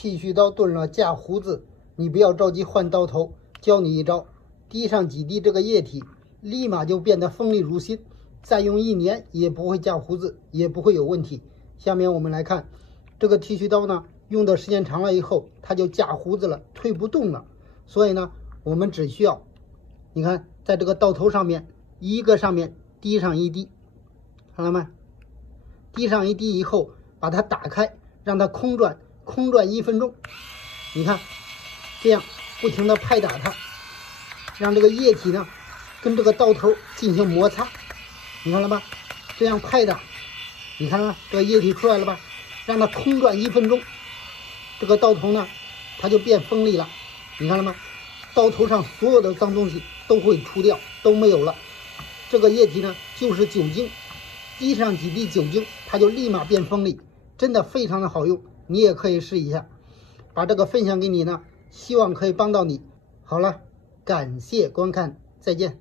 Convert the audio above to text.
剃须刀炖了架胡子，你不要着急换刀头，教你一招，滴上几滴这个液体，立马就变得锋利如新，再用1年也不会架胡子，也不会有问题。下面我们来看这个剃须刀呢，用的时间长了以后，它就架胡子了，推不动了。所以呢，我们只需要，你看，在这个刀头上面，一个上面滴上1滴，看到没？滴上1滴以后，把它打开，让它空转1分钟。你看，这样不停的拍打它，让这个液体呢跟这个刀头进行摩擦。你看了吧？这样拍打，你看了这个液体出来了吧？让它空转1分钟，这个刀头呢，它就变锋利了。你看了吗？刀头上所有的脏东西都会除掉，都没有了。这个液体呢，就是酒精，滴上几滴酒精，它就立马变锋利，真的非常的好用，你也可以试一下。把这个分享给你呢，希望可以帮到你。好了，感谢观看，再见。